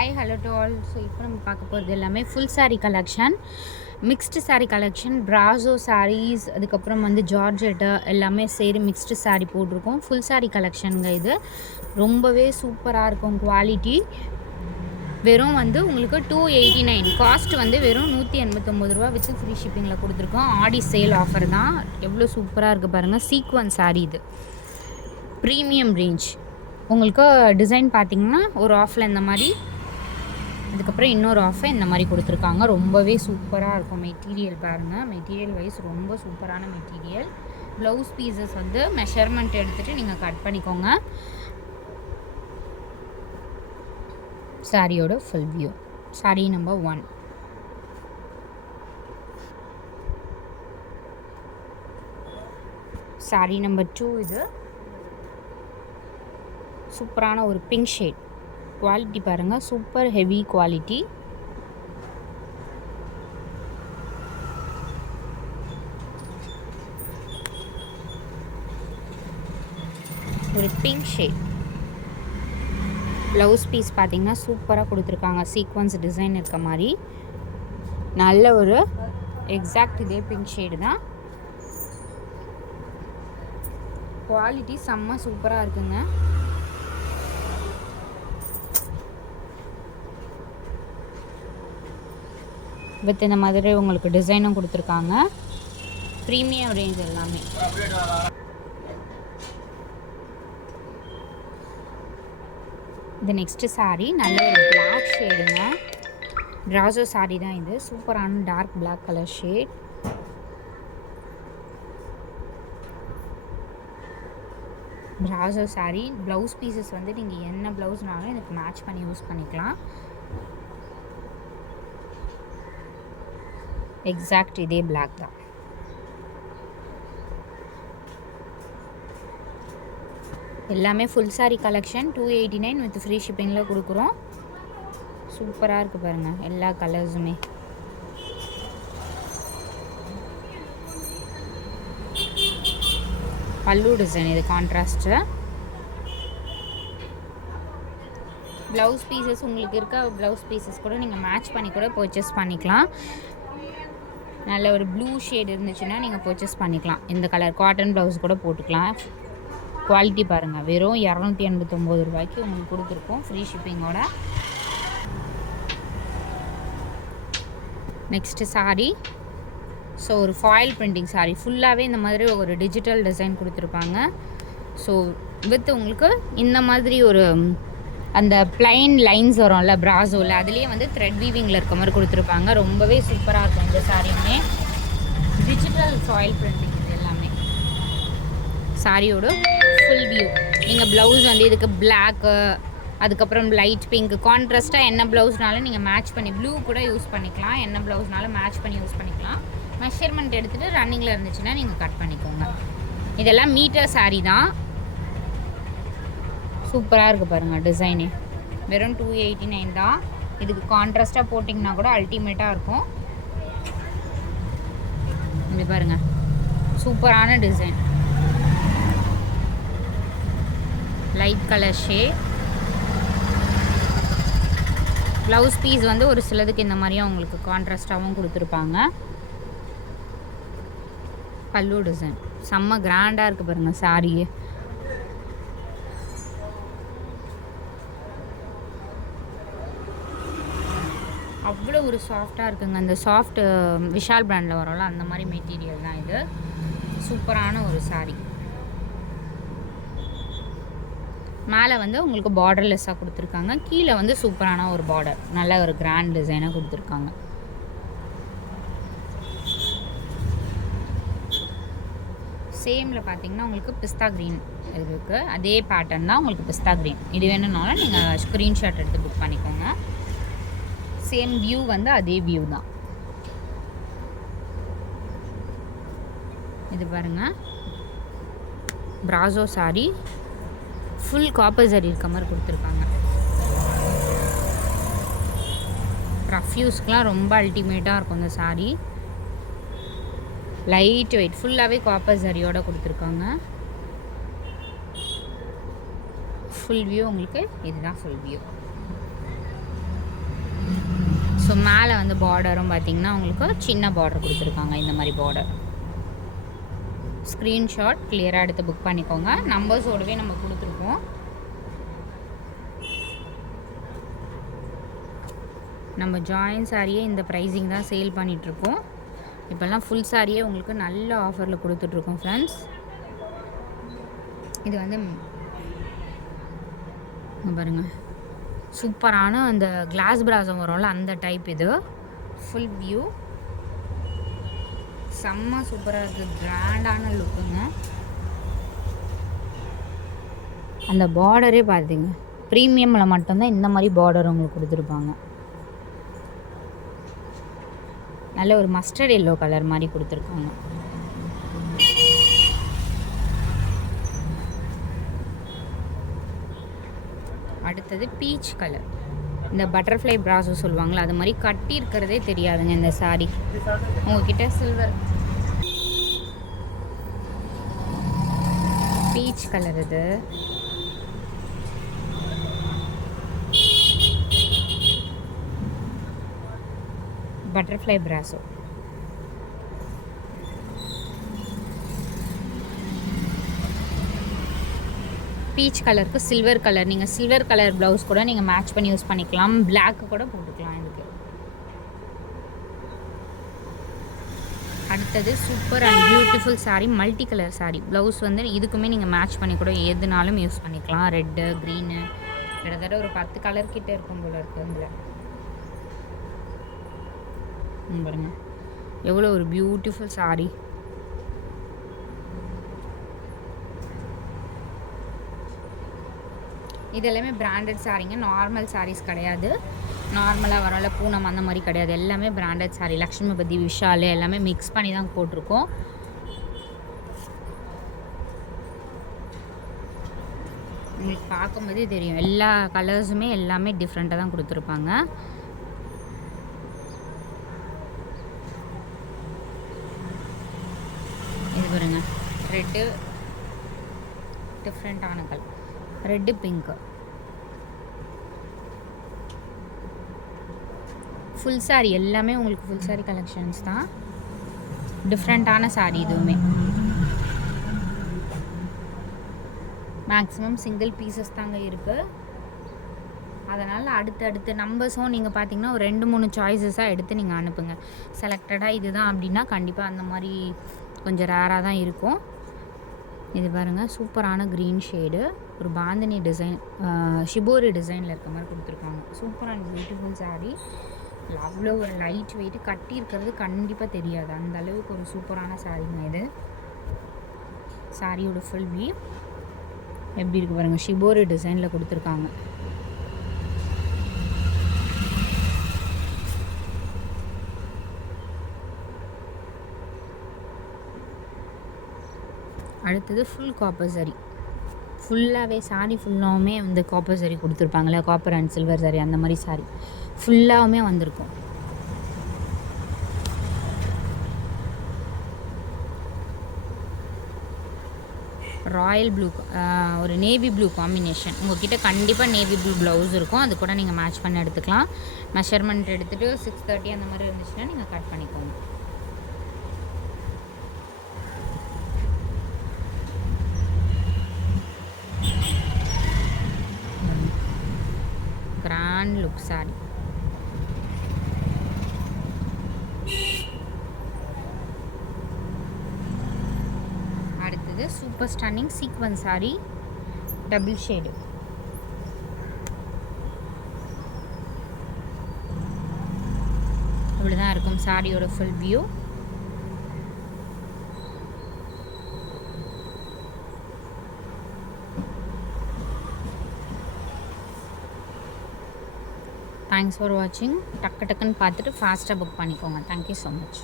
Hi hello to all. So இப்போ நம்ம பார்க்க போகிறது எல்லாமே full sari collection, mixed sari collection, brasso saris, அதுக்கப்புறம் வந்து ஜார்ஜெட்டு எல்லாமே சரி மிக்ஸ்டு சாரீ போட்டிருக்கோம். ஃபுல் சாரீ கலெக்ஷனுங்க. இது ரொம்பவே சூப்பராக இருக்கும். குவாலிட்டி வெறும் வந்து உங்களுக்கு 289, காஸ்ட் வந்து வெறும் 189 ரூபா வித் ஃப்ரீ ஷிப்பிங்கில் கொடுத்துருக்கோம். ஆடி சேல் ஆஃபர் தான். எவ்வளோ சூப்பராக இருக்குது பாருங்கள். சீக்வன்ஸ் சாரீ, இது ப்ரீமியம் ரேஞ்ச். உங்களுக்கு டிசைன் பார்த்திங்கன்னா ஒரு ஆஃபில் இந்த மாதிரி, அதுக்கப்புறம் இன்னொரு ஆஃபை இந்த மாதிரி கொடுத்துருக்காங்க. ரொம்பவே சூப்பராக இருக்கும். மெட்டீரியல் பாருங்கள், மெட்டீரியல் வைஸ் ரொம்ப சூப்பரான மெட்டீரியல். ப்ளவுஸ் பீசஸ் வந்து மெஷர்மெண்ட் எடுத்துகிட்டு நீங்கள் கட் பண்ணிக்கோங்க. சாரியோட full view. Sorry number 1. Sorry number 2. இது சூப்பரான ஒரு பிங்க் ஷேட். குவாலிட்டி பாருங்கள், சூப்பர் ஹெவி குவாலிட்டி. ஒரு பிங்க் ஷேட். ப்ளவுஸ் பீஸ் பார்த்திங்கன்னா சூப்பராக கொடுத்துருக்காங்க. சீக்வன்ஸ் டிசைன் இருக்க மாதிரி நல்ல ஒரு எக்ஸாக்ட் இதே பிங்க் ஷேடு தான். குவாலிட்டி செம்ம சூப்பராக இருக்குங்க. வித் இந்த மாதிரி உங்களுக்கு டிசைனும் கொடுத்துருக்காங்க. ப்ரீமியம் ரேஞ்ச் எல்லாமே. இது நெக்ஸ்ட்டு சாரீ நல்ல ஒரு பிளாக் ஷேடுங்க. பிராசோ சாரீ தான் இது. சூப்பரான dark black colour shade. Brasso sari. Blouse pieces வந்து நீங்கள் என்ன ப்ளவுஸ்னாலும் இதுக்கு மேட்ச் பண்ணி யூஸ் பண்ணிக்கலாம். எக்ஸாக்ட் இதே பிளாக் தான். எல்லாமே full sari collection 289 with free ஷிப்பிங்கில் கொடுக்குறோம். சூப்பராக இருக்குது பாருங்கள் எல்லா கலர்ஸுமே. பல்லு டிசைன் இது கான்ட்ராஸ்ட்டு. ப்ளவுஸ் பீசஸ் உங்களுக்கு இருக்க ப்ளவுஸ் பீசஸ் கூட நீங்கள் மேட்ச் பண்ணி கூட பர்ச்சேஸ் பண்ணிக்கலாம். நல்ல ஒரு ப்ளூ ஷேட் இருந்துச்சுன்னா நீங்கள் பர்ச்சேஸ் பண்ணிக்கலாம். இந்த கலர் காட்டன் ப்ளவுஸ் கூட போட்டுக்கலாம். குவாலிட்டி பாருங்கள், வெறும் 289 ரூபாய்க்கு உங்களுக்கு கொடுத்துருக்கோம் ஃப்ரீ ஷிப்பிங்கோட. நெக்ஸ்ட்டு சாரீ. ஸோ ஒரு ஃபாயில் பிரிண்டிங் சாரீ. ஃபுல்லாகவே இந்த மாதிரி ஒரு டிஜிட்டல் டிசைன் கொடுத்துருப்பாங்க. ஸோ வித் உங்களுக்கு இந்த மாதிரி ஒரு அந்த பிளைன் லைன்ஸ் வரும்ல பிராசோவில், அதுலேயே வந்து த்ரெட் வீவிங்கில் இருக்க மாதிரி கொடுத்துருப்பாங்க. ரொம்பவே சூப்பராக இருக்கும் இந்த சாரியுமே. டிஜிட்டல் ஃபாயில் பிரிண்டிங் இது எல்லாமே. சாரியோட ஃபுல் வியூ. நீங்கள் ப்ளவுஸ் வந்து இதுக்கு பிளாக்கு, அதுக்கப்புறம் லைட் பிங்க், கான்ட்ராஸ்ட்டாக என்ன ப்ளவுஸ்னாலும் நீங்கள் மேட்ச் பண்ணி, ப்ளூ கூட யூஸ் பண்ணிக்கலாம். என்ன ப்ளவுஸ்னாலும் மேட்ச் பண்ணி யூஸ் பண்ணிக்கலாம். மெஷர்மெண்ட் எடுத்துகிட்டு ரன்னிங்கில் இருந்துச்சுன்னா நீங்கள் கட் பண்ணிக்கோங்க. இதெல்லாம் மீட்டர் சாரீ தான். சூப்பராக இருக்குது பாருங்கள் டிசைனே. வெறும் 289 தான். இதுக்கு கான்ட்ராஸ்ட்டாக போட்டிங்கன்னா கூட அல்டிமேட்டாக இருக்கும். இது பாருங்கள், சூப்பரான design. Light colour shade. Blouse piece வந்து ஒரு சிலதுக்கு இந்த மாதிரியும் உங்களுக்கு கான்ட்ராஸ்ட்டாகவும் கொடுத்துருப்பாங்க. பல்லு டிசைன் செம்ம கிராண்டாக இருக்குது பாருங்கள் சாரியே. அவ்வளோ ஒரு சாஃப்டாக இருக்குங்க. அந்த சாஃப்ட் விஷால் பிராண்டில் வரோம்ல அந்த மாதிரி மெட்டீரியல் தான் இது. சூப்பரான ஒரு சாரீ. மேலே வந்து உங்களுக்கு பார்டர்லெஸ்ஸாக கொடுத்துருக்காங்க. கீழே வந்து சூப்பரான ஒரு பார்டர், நல்ல ஒரு கிராண்ட் டிசைனாக கொடுத்துருக்காங்க. சேமில் பார்த்தீங்கன்னா உங்களுக்கு பிஸ்தா க்ரீன் இருக்குது. அதே பேட்டர்ன் தான் உங்களுக்கு பிஸ்தா க்ரீன். இது வேணும்னாலும் நீங்கள் ஸ்க்ரீன்ஷாட் எடுத்து புக் பண்ணிக்கோங்க. சேம் வியூ வந்து அதே வியூ தான். இது பாருங்கள், brasso sari. Full copper zari இருக்க மாதிரி கொடுத்துருக்காங்க. ரஃப் யூஸ்க்கெலாம் ரொம்ப அல்டிமேட்டாக இருக்கும் இந்த சாரீ. லைட் வெயிட், ஃபுல்லாகவே காப்பர் ஜரியோடு கொடுத்துருக்காங்க. ஃபுல் வியூ உங்களுக்கு இதுதான் ஃபுல் வியூ. மேலே வந்து பார்டரும் பார்த்திங்கன்னா உங்களுக்கு சின்ன பார்டர் கொடுத்துருக்காங்க. இந்த மாதிரி பார்டர். ஸ்க்ரீன்ஷாட் கிளியராக எடுத்து புக் பண்ணிக்கோங்க. நம்பர்ஸோடவே நம்ம கொடுத்துருக்கோம். நம்ம ஜாயின் சாரியே இந்த ப்ரைஸிங் தான் சேல் பண்ணிகிட்ருக்கோம். இப்போல்லாம் ஃபுல் சாரியே உங்களுக்கு நல்ல ஆஃபரில் கொடுத்துட்ருக்கோம் ஃப்ரெண்ட்ஸ். இது வந்து பாருங்கள், சூப்பரான அந்த கிளாஸ் பிராஸம் வரும்ல அந்த டைப். இது ஃபுல் வியூ செம்ம சூப்பராக இருக்குது. கிராண்டான லுக்குங்க. அந்த பார்டரே பார்த்தீங்க, ப்ரீமியமில் மட்டும்தான் இந்த மாதிரி பார்டர் உங்களுக்கு கொடுத்துருப்பாங்க. நல்ல ஒரு மஸ்டர்ட் எல்லோ கலர் மாதிரி கொடுத்துருக்காங்க. அடுத்தது பீச் கலர். இந்த பட்டர்ஃப்ளை ப்ராஸோ சொல்லுவாங்களா, அது மாதிரி கட்டி இருக்கிறதே தெரியாதுங்க இந்த சாரி. உங்ககிட்ட சில்வர் பீச் கலர். இது பட்டர்ஃப்ளை ப்ராஸோ. பீச் கலருக்கு சில்வர் கலர். நீங்கள் சில்வர் கலர் ப்ளவுஸ் கூட நீங்கள் மேட்ச் பண்ணி யூஸ் பண்ணிக்கலாம். பிளாக் கூட போட்டுக்கலாம் இதுக்கு. அடுத்தது super and beautiful sari, multi colour sari. Blouse வந்து இதுக்குமே நீங்கள் மேட்ச் பண்ணி கூட எதுனாலும் யூஸ் பண்ணிக்கலாம். ரெட்டு, க்ரீனு, கிட்டத்தட்ட ஒரு 10 கலர் கிட்டே இருக்கும் போல இருக்குது இதில். பாருங்க எவ்வளோ ஒரு பியூட்டிஃபுல் சாரீ. இது எல்லாமே பிராண்டட் சாரீங்க, நார்மல் சாரீஸ் கிடையாது. நார்மலாக வரல பூனம் அந்த மாதிரி கிடையாது. எல்லாமே பிராண்டட் சாரீ. லக்ஷ்மிபதி, விஷால் எல்லாமே மிக்ஸ் பண்ணி தான் போட்டிருக்கோம். உங்களுக்கு பார்க்கும்போதே தெரியும், எல்லா கலர்ஸுமே எல்லாமே டிஃப்ரெண்ட்டாக தான் கொடுத்துருப்பாங்க. இது பாருங்க, ரெட்டு டிஃப்ரெண்ட்டான colour, red pink. Full sari எல்லாமே உங்களுக்கு ஃபுல் சாரீ கலெக்ஷன்ஸ் தான். டிஃப்ரெண்ட்டான சாரீ இதுவுமே. மேக்ஸிமம் சிங்கிள் பீசஸ் தாங்க இருக்குது. அதனால் அடுத்தடுத்து நம்பர்ஸும் நீங்கள் பார்த்தீங்கன்னா ஒரு 2-3 சாய்ஸஸாக எடுத்து நீங்கள் அனுப்புங்க. செலக்டடாக இதுதான் அப்படின்னா கண்டிப்பாக அந்த மாதிரி கொஞ்சம் ரேராக தான் இருக்கும். இது பாருங்கள், சூப்பரான க்ரீன் ஷேடு, ஒரு பாந்தினி டிசைன், ஷிபோரி டிசைனில் இருக்க மாதிரி கொடுத்துருக்காங்க. Super and beautiful sari. அவ்வளோ ஒரு லைட் வெயிட், கட்டி இருக்கிறது கண்டிப்பாக தெரியாது, அந்த அளவுக்கு ஒரு சூப்பரான சாரீங்க இது. சாரியோட ஃபுல் வியூ எப்படி இருக்குது பாருங்கள், ஷிபோரி டிசைனில் கொடுத்துருக்காங்க. அடுத்தது ஃபுல் காப்பர் சரி. ஃபுல்லாகவே சாரீ ஃபுல்லாகவுமே வந்து காப்பர் சரி கொடுத்துருப்பாங்களே, காப்பர் அண்ட் சில்வர் சாரீ அந்த மாதிரி சாரீ ஃபுல்லாகவுமே வந்திருக்கும். ராயல் ப்ளூ, ஒரு நேவி ப்ளூ காம்பினேஷன். உங்கள்கிட்ட கண்டிப்பாக நேவி ப்ளூ ப்ளவுஸ் இருக்கும், அது கூட நீங்கள் மேட்ச் பண்ணி எடுத்துக்கலாம். மெஷர்மெண்ட் எடுத்துகிட்டு 630 அந்த மாதிரி இருந்துச்சுன்னா நீங்கள் கட் பண்ணிக்கோங்க. Grand look sari. அடுத்தது super stunning sequence sari, double shade. இப்படிதான் இருக்கும் சாரியோட ஃபுல் வியூ. தேங்க்ஸ் ஃபார் வாட்சிங். டக்குன்னு பார்த்துட்டு ஃபாஸ்ட்டாக புக் பண்ணிக்கோங்க. Thank you so much.